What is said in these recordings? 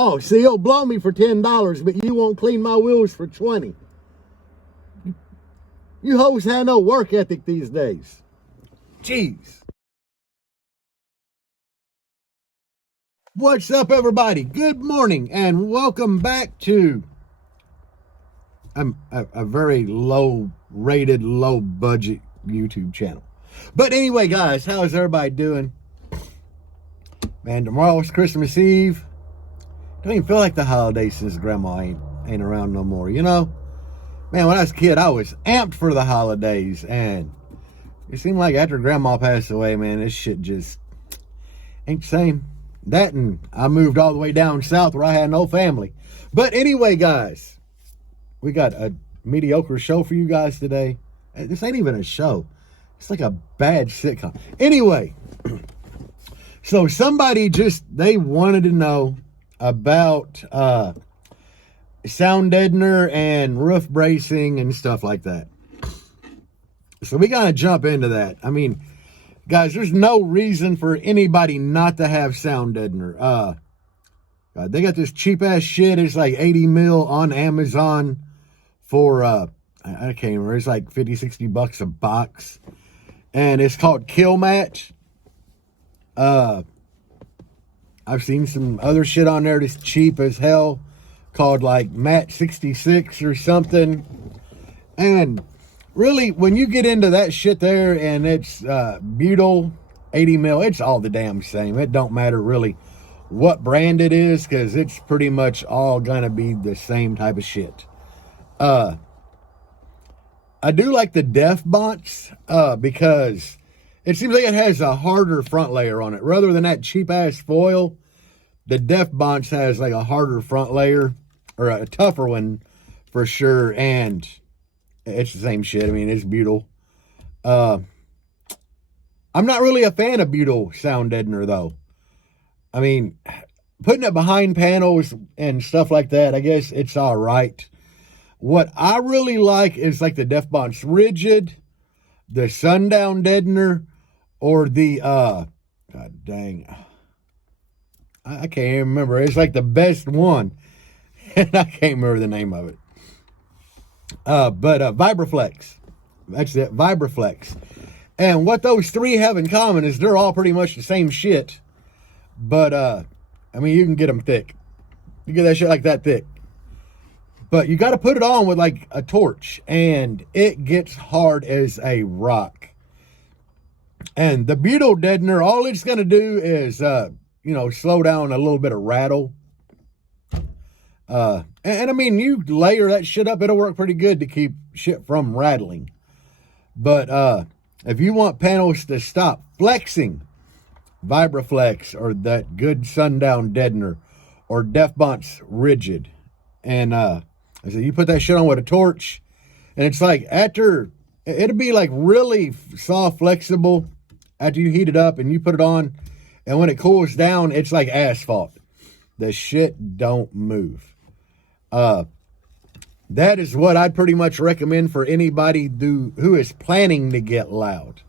Oh, see, you'll blow me for $10, but you won't clean my wheels for 20. You hoes have no work ethic these days. Jeez. What's up, everybody? Good morning, and welcome back to a very low-rated, low-budget YouTube channel. But anyway, guys, how is everybody doing? Man, tomorrow's Christmas Eve. Don't even feel like the holiday since Grandma ain't around no more, you know? Man, when I was a kid, I was amped for the holidays, and it seemed like after Grandma passed away, man, this shit just ain't the same. That, and I moved all the way down south where I had no family. But anyway, guys, we got a mediocre show for you guys today. This ain't even a show. It's like a bad sitcom. Anyway, so somebody they wanted to know about sound deadener and roof bracing and stuff like that. So we gotta jump into that. I mean, guys, there's no reason for anybody not to have sound deadener. They got this cheap ass shit. It's like 80 mil on Amazon for I can't remember. It's like 50, 60 bucks a box, and it's called Kill Match. I've seen some other shit on there that's cheap as hell, called like Matte 66 or something. And really, when you get into that shit there, and it's butyl 80 mil, it's all the damn same. It don't matter really what brand it is, because it's pretty much all gonna be the same type of shit. I do like the Def Bonds because it seems like it has a harder front layer on it. Rather than that cheap ass foil, the Def Bonds has like a harder front layer, or a tougher one for sure, and it's the same shit. I mean, it's butyl. I'm not really a fan of butyl sound deadener, though. I mean, putting it behind panels and stuff like that, I guess it's all right. What I really like is like the Def Bonds Rigid, the Sundown Deadener, or the, God dang, I can't even remember. It's like the best one, and I can't remember the name of it. But Viperflex. That's it, Viperflex. And what those three have in common is they're all pretty much the same shit. But, I mean, you can get them thick. You get that shit like that thick. But you got to put it on with like a torch, and it gets hard as a rock. And the butyl deadener, all it's going to do is, slow down a little bit of rattle. And I mean, you layer that shit up, it'll work pretty good to keep shit from rattling. But if you want panels to stop flexing, Viperflex, or that good Sundown Deadener, or Def Bonds Rigid. And so you put that shit on with a torch, and it's like it'll be like really soft, flexible after you heat it up and you put it on. And when it cools down, it's like asphalt. The shit don't move. That is what I'd pretty much recommend for anybody who is planning to get loud.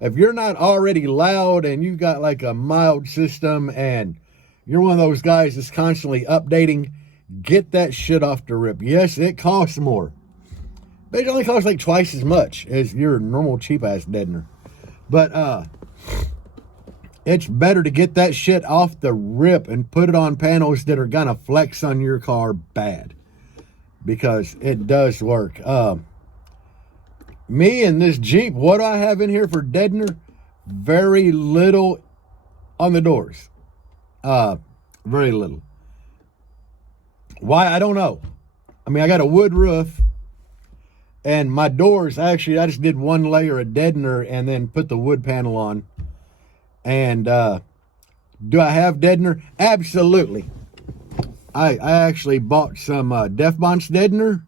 If you're not already loud and you got like a mild system and you're one of those guys that's constantly updating, get that shit off the rip. Yes, it costs more, but it only costs like twice as much as your normal cheap ass deadener. But it's better to get that shit off the rip and put it on panels that are gonna flex on your car bad, because it does work. Me and this Jeep, what do I have in here for deadener? Very little on the doors. Very little. Why? I don't know. I mean, I got a wood roof, and my doors, actually, I just did one layer of deadener and then put the wood panel on. And do I have deadener? Absolutely. I actually bought some Def Bonds deadener,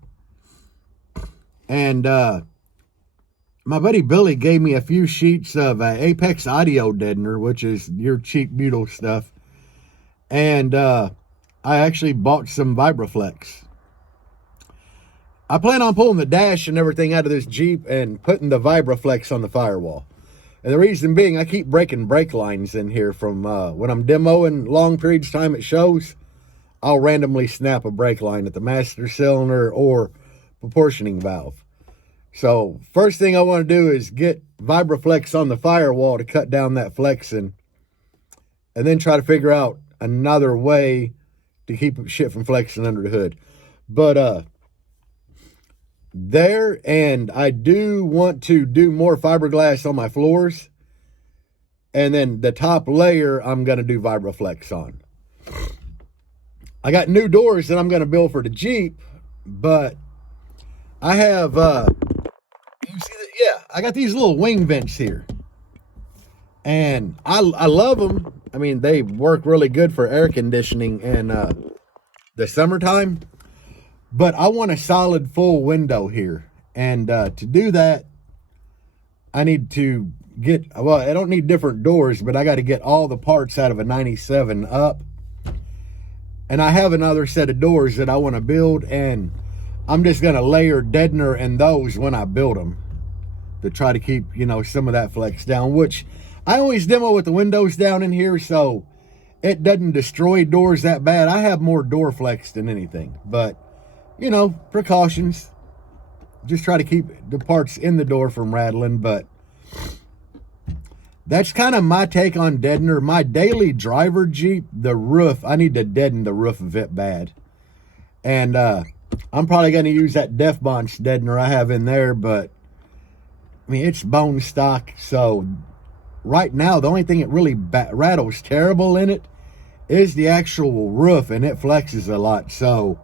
and my buddy Billy gave me a few sheets of Apex Audio deadener, which is your cheap butyl stuff. And I actually bought some Viperflex. I plan on pulling the dash and everything out of this Jeep and putting the Viperflex on the firewall. And the reason being, I keep breaking brake lines in here from when I'm demoing long periods of time at shows. I'll randomly snap a brake line at the master cylinder or proportioning valve. So first thing I want to do is get Viperflex on the firewall to cut down that flexing, and then try to figure out another way to keep shit from flexing under the hood. But and I do want to do more fiberglass on my floors, and then the top layer I'm going to do Viperflex on. I got new doors that I'm going to build for the Jeep, but I have, you see that? Yeah, I got these little wing vents here, and I love them. I mean, they work really good for air conditioning in the summertime, but I want a solid full window here. And to do that, I need to get, well, I don't need different doors, but I got to get all the parts out of a 97 up. And I have another set of doors that I want to build, and I'm just going to layer deadener in those when I build them to try to keep, you know, some of that flex down, which I always demo with the windows down in here, so it doesn't destroy doors that bad. I have more door flex than anything, but, you know, precautions. Just try to keep the parts in the door from rattling, but that's kind of my take on deadener. My daily driver Jeep, the roof, I need to deaden the roof of it bad. And I'm probably going to use that Def Bonch deadener I have in there, but I mean, it's bone stock. So right now, the only thing that really rattles terrible in it is the actual roof, and it flexes a lot. So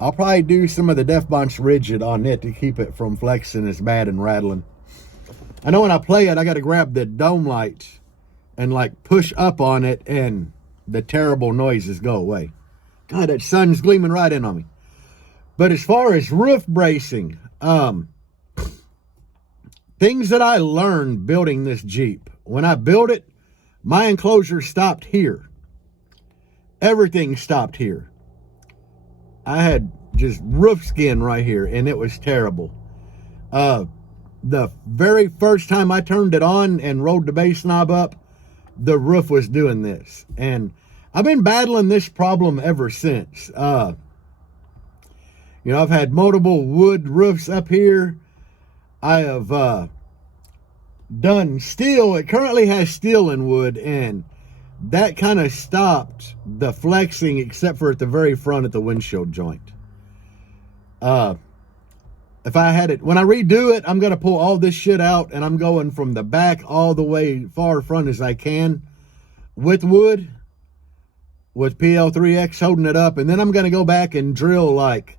I'll probably do some of the Def Bonch rigid on it to keep it from flexing as bad and rattling. I know when I play it, I got to grab the dome light and like push up on it, and the terrible noises go away. God, that sun's gleaming right in on me. But as far as roof bracing, things that I learned building this Jeep. When I built it, my enclosure stopped here. Everything stopped here. I had just roof skin right here, and it was terrible. The very first time I turned it on and rolled the bass knob up, the roof was doing this. And I've been battling this problem ever since. You know, I've had multiple wood roofs up here. I have done steel. It currently has steel and wood, and that kind of stopped the flexing except for at the very front at the windshield joint. If I had it, when I redo it, I'm going to pull all this shit out, and I'm going from the back all the way far front as I can with wood, with PL3X holding it up. And then I'm going to go back and drill like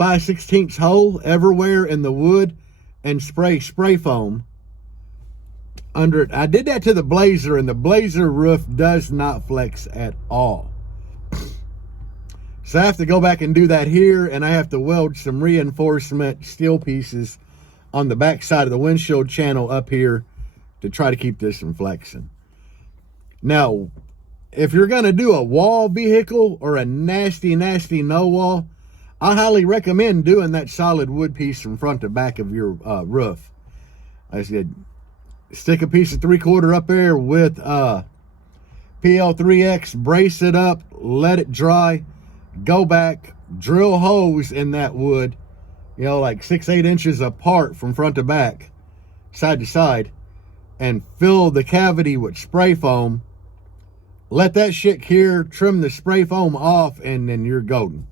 5/16 hole everywhere in the wood and spray foam under it. I did that to the Blazer, and the Blazer roof does not flex at all. So I have to go back and do that here, and I have to weld some reinforcement steel pieces on the back side of the windshield channel up here to try to keep this from flexing. Now, if you're going to do a wall vehicle or a nasty no wall, I highly recommend doing that solid wood piece from front to back of your roof. I said, stick a piece of 3/4 up there with PL3X, brace it up, let it dry, go back, drill holes in that wood, you know, like 6-8 inches apart from front to back, side to side, and fill the cavity with spray foam. Let that shit cure, trim the spray foam off, and then you're golden.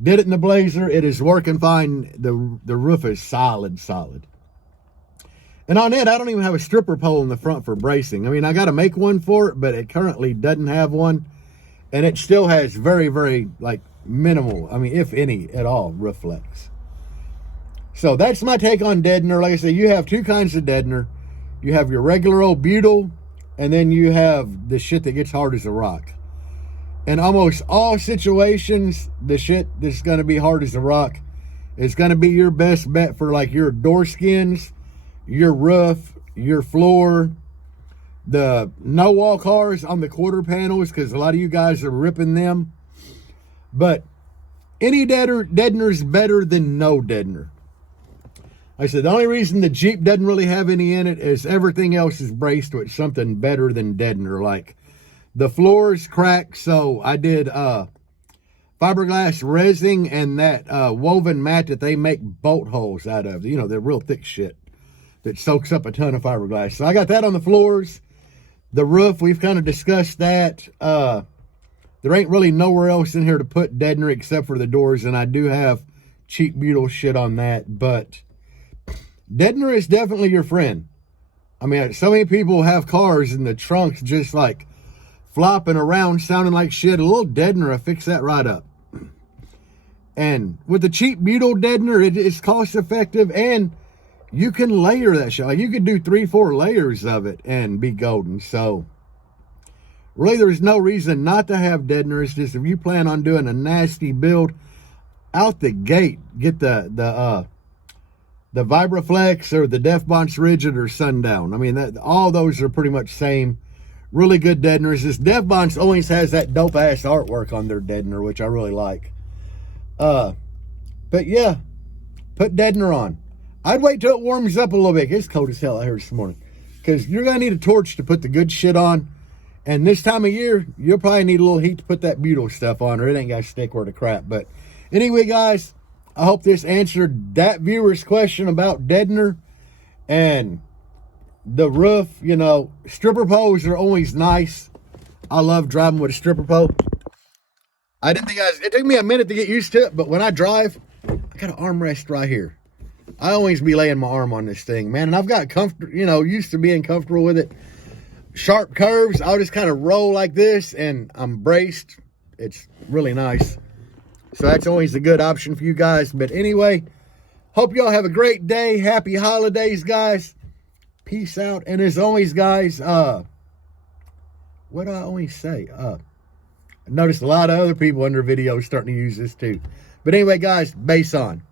Did it in the Blazer. It is working fine. The roof is solid. And on it, I don't even have a stripper pole in the front for bracing. I mean, I got to make one for it, but it currently doesn't have one. And it still has very, very, like, minimal, I mean, if any at all, roof flex. So that's my take on deadener. Like I said, you have two kinds of deadener. You have your regular old butyl, and then you have the shit that gets hard as a rock. In almost all situations, the shit that's going to be hard as a rock is going to be your best bet for, like, your door skins, your roof, your floor, the no wall cars on the quarter panels, because a lot of you guys are ripping them. But any deadener is better than no deadener. I said the only reason the Jeep doesn't really have any in it is everything else is braced with something better than deadener, like The floor's cracked, so I did fiberglass resin and that woven mat that they make bolt holes out of. You know, they're real thick shit that soaks up a ton of fiberglass. So I got that on the floors. The roof, we've kind of discussed that. There ain't really nowhere else in here to put deadener except for the doors, and I do have cheap butyl shit on that, but deadener is definitely your friend. I mean, so many people have cars in the trunks just like flopping around, sounding like shit. A little deadener will fix that right up. And with the cheap butyl deadener, it's cost effective, and you can layer that shit. Like, you could do 3-4 layers of it and be golden. So really, there's no reason not to have deadener. It's just if you plan on doing a nasty build out the gate, get the Viperflex or the Defbonch Rigid or Sundown. I mean, all those are pretty much same. Really good deadeners. This Defbonch always has that dope ass artwork on their deadener, which I really like. But yeah, put deadener on. I'd wait till it warms up a little bit. It's cold as hell out here this morning, because you're gonna need a torch to put the good shit on. And this time of year, you'll probably need a little heat to put that butyl stuff on, or it ain't gonna stick worth a crap. But anyway, guys, I hope this answered that viewer's question about deadener. And the roof, you know, stripper poles are always nice. I love driving with a stripper pole. I didn't think it took me a minute to get used to it, but when I drive, I got an armrest right here. I always be laying my arm on this thing, man. And I've got used to being comfortable with it. Sharp curves, I'll just kind of roll like this, and I'm braced. It's really nice. So that's always a good option for you guys. But anyway, hope y'all have a great day. Happy holidays, guys. Peace out. And as always, guys, what do I always say? I noticed a lot of other people in their videos starting to use this too. But anyway, guys, base on.